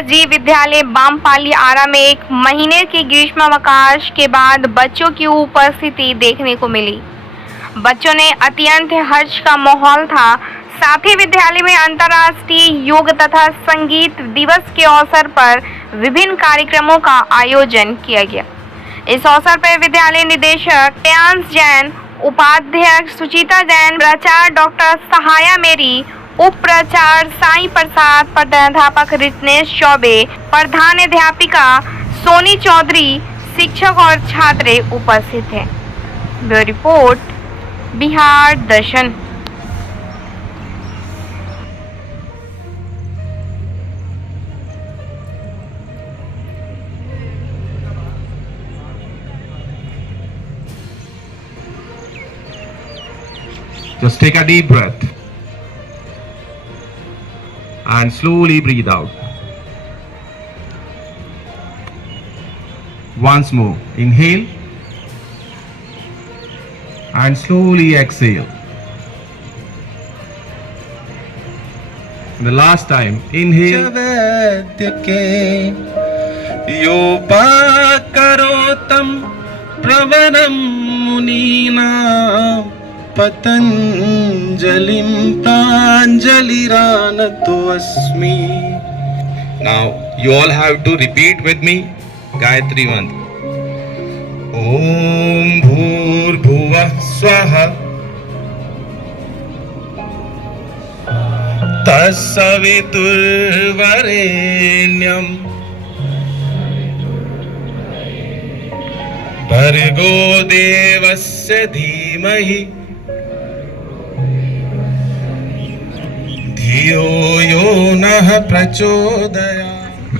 जी विद्यालय बामपाली आरा में एक महीने के ग्रीष्मावकाश के बाद बच्चों की उपस्थिति देखने को मिली। बच्चों ने अत्यंत हर्ष का माहौल था। साथ ही विद्यालय में अंतर्राष्ट्रीय योग तथा संगीत दिवस के अवसर पर विभिन्न कार्यक्रमों का आयोजन किया गया। इस अवसर पर विद्यालय निदेशक श्रेयांश जैन, उपाध्यक्ष सुचिता जैन, प्राचार्य डॉक्टर सहाया मेरी, उप प्राचार्य साई प्रसाद, प्रधानाध्यापक रितनेश चौबे, प्रधानाध्यापिका सोनी चौधरी, शिक्षक और छात्र उपस्थित थे। Bureau report, Bihar Darshan. Just take a deep breath and slowly breathe out. Once more, inhale and slowly exhale. The last time, inhale. योपाकरोतं प्रवरं मुनीनां पतञ्जलिं प्राञ्जलिरानतो अस्मि. Now you all have to repeat with me Gayatri mantra. Om Bhurbhuvah Swaha Tassaviturvarenyam Bhargo Devasya Dhimahi धियो यो नः प्रचोदयात्.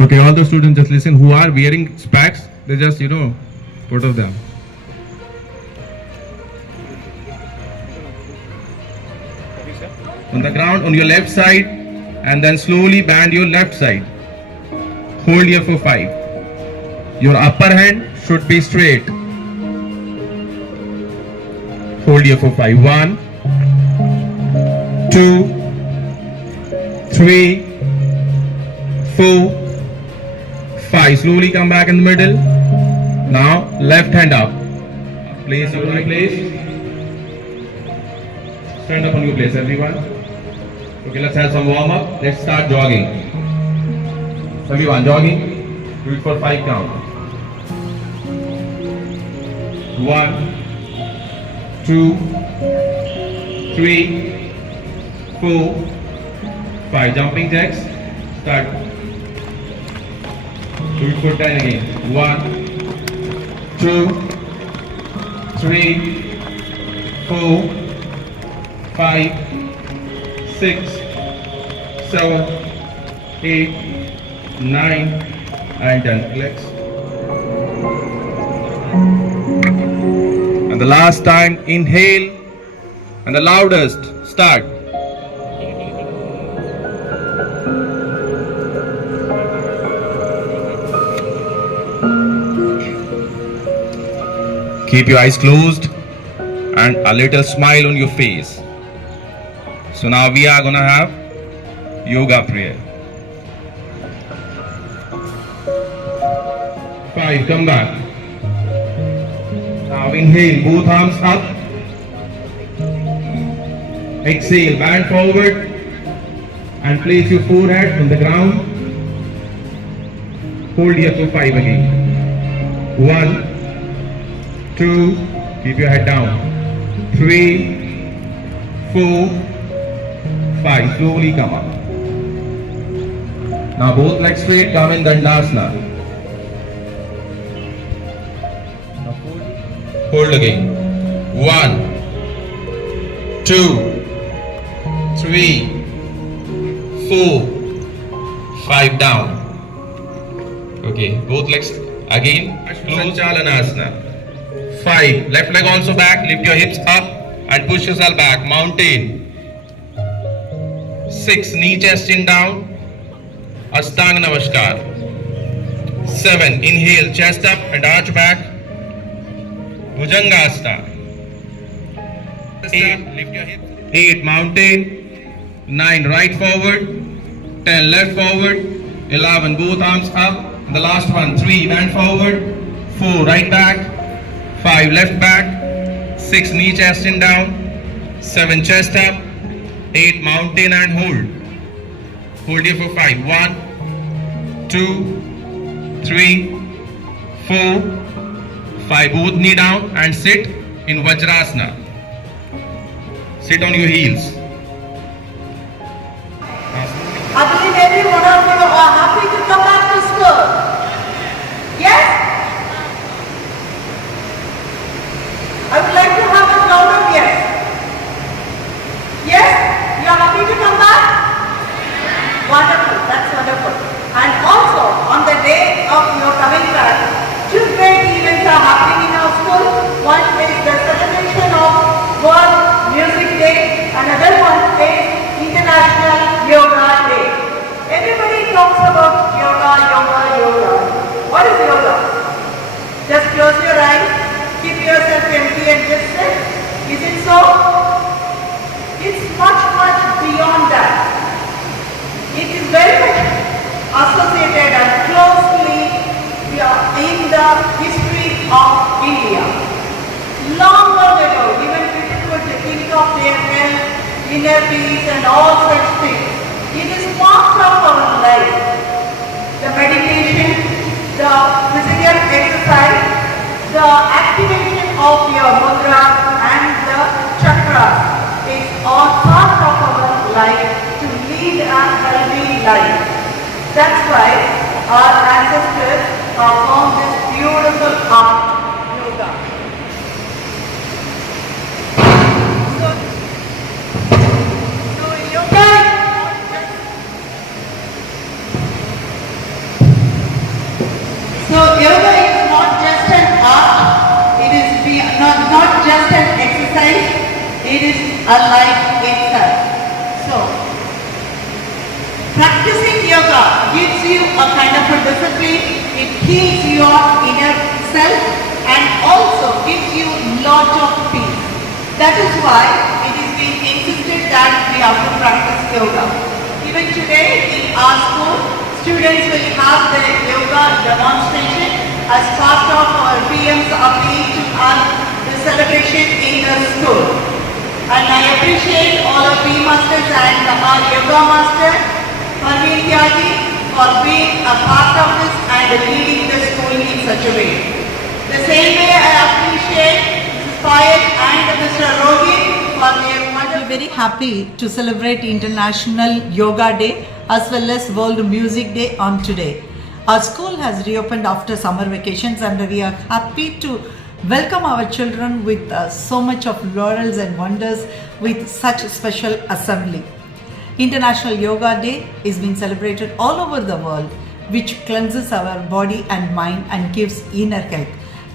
Okay, all the students just listen. Who are wearing specs, they just put of them. On the ground on your left side, and then slowly bend your left side. Hold here for 5. Your upper hand should be straight. Hold here for 5. 1, 2, 3, 4, 5. Slowly come back in the middle. Now left hand up. Place on your place. Stand up on your place, everyone. Okay, let's have some warm up. Let's start jogging. Everyone jogging. Do it for 5 count. 1, 2, 3, 4, 5. Jumping jacks. Start. Do it for 10 again. 1, 2, 3, 4, 5, 6, 7, 8, 9 and 10. Relax. And the last time, inhale and the loudest. Start. Keep your eyes closed and a little smile on your face. So now we are gonna have yoga prayer. 5, come back. Now inhale, both arms up. Exhale, bend forward and place your forehead on the ground. Hold here for 5 again. 1, 2, keep your head down. 3, 4, 5, slowly come up. Now both legs straight, come in Dandasana. Hold again. 1, 2, 3, 4, 5 down. Okay, both legs again. Sanchalanasana. 5. Left leg also back. Lift your hips up and push yourself back. Mountain. 6. Knee, chest, chin down. Ashtanga Namaskar. 7. Inhale, chest up and arch back. Bhujangasana. 8, lift your hips. 8, mountain. 9, right forward. 10, left forward. 11, both arms up. The last one, 3, bend forward. 4, right back. 5, left back. 6, knee chest in down. 7, chest up. 8, mountain and hold. Hold here for 5. 1, 2, 3, 4, 5. Both knee down and sit in Vajrasana. Sit on your heels. I believe every one of you are happy to come back to school. Yes? I would like to have a louder yes. Yes? You are happy to come back? Wonderful. That's wonderful. And also, on the day of your coming back, 2 great events are happening in our school. One is the celebration of World Music Day. Another one is International Yoga Day. Everybody talks about yoga, yoga, yoga. What is yoga? Just close your eyes, keep yourself empty and just sit. Is it so? It's much, much beyond that. It is very much associated and closely in the history of India. Long, long ago, even people could think of their health, inner peace and all such things. It is part of our life. The meditation, the physical exercise, the activation of your mudras and the chakras is all part of our life to lead a healthy life. That's why our ancestors have found this beautiful art, yoga. So yoga is not just an art, it is not just an exercise, it is a life itself. So, practicing yoga gives you a kind of a discipline, it heals your inner self and also gives you lot of peace. That is why it is being insisted that we have to practice yoga. Even today in our school, students will have the yoga demonstration as part of our PM's appeal to have the celebration in the school. And I appreciate all our P masters and our yoga master, Parveen Tyagi, for being a part of this and leading the school in such a way. The same way I appreciate Mrs. Payat and Mr. Rohit for their wonderful. Very happy to celebrate International Yoga Day as well as World Music Day on today. Our school has reopened after summer vacations and we are happy to welcome our children with so much of laurels and wonders with such special assembly. International Yoga Day is being celebrated all over the world, which cleanses our body and mind and gives inner health.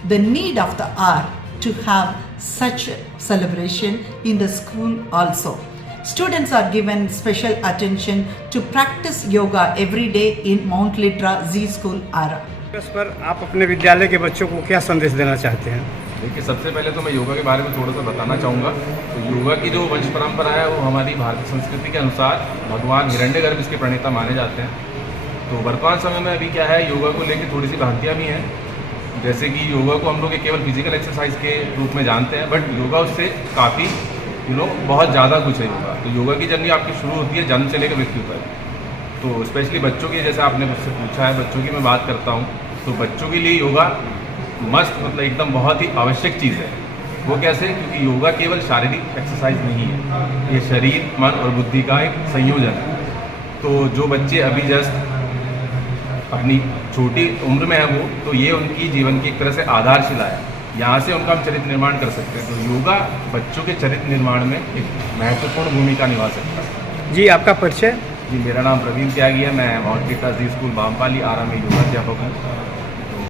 The need of the hour to have such celebration in the school also. Students are given special attention to practice yoga every day in Mount Litra Z School, Ara. इस पर आप अपने विद्यालय के बच्चों को क्या संदेश देना चाहते हैं? देखिए, सबसे पहले तो मैं योगा के बारे में थोड़ा सा बताना चाहूँगा। तो योगा की जो वंश परंपरा है वो हमारी भारतीय संस्कृति के अनुसार भगवान हिरण्यगर्भ इसके प्रणेता माने जाते हैं। तो वर्तमान समय में अभी क्या है, योगा को लेकर थोड़ी सी भ्रांतियाँ भी हैं। जैसे कि योगा को हम लोग केवल फिजिकल एक्सरसाइज के रूप में जानते हैं, बट योगा उससे काफ़ी बहुत ज़्यादा कुछ है योगा। तो योगा की जर्नी आपकी शुरू होती है जन्म से लेकर मृत्यु तक। तो स्पेशली बच्चों की, जैसे आपने मुझसे पूछा है, बच्चों की मैं बात करता हूँ तो बच्चों के लिए योगा मस्त, मतलब एकदम बहुत ही आवश्यक चीज़ है। वो कैसे? क्योंकि योगा केवल शारीरिक एक्सरसाइज नहीं है, ये शरीर, मन और बुद्धि का एक संयोजन है। तो जो बच्चे अभी जस्ट अपनी छोटी उम्र में है वो, तो ये उनकी जीवन की एक तरह से आधारशिला है। यहाँ से उनका हम चरित्र निर्माण कर सकते हैं। तो योगा बच्चों के चरित्र निर्माण में एक महत्वपूर्ण भूमिका निभा सकता है। जी, आपका परिचय? जी, मेरा नाम प्रवीण त्यागी है। मैं mount Litera Zee school Bampali आरा में योगा अध्यापक हूँ।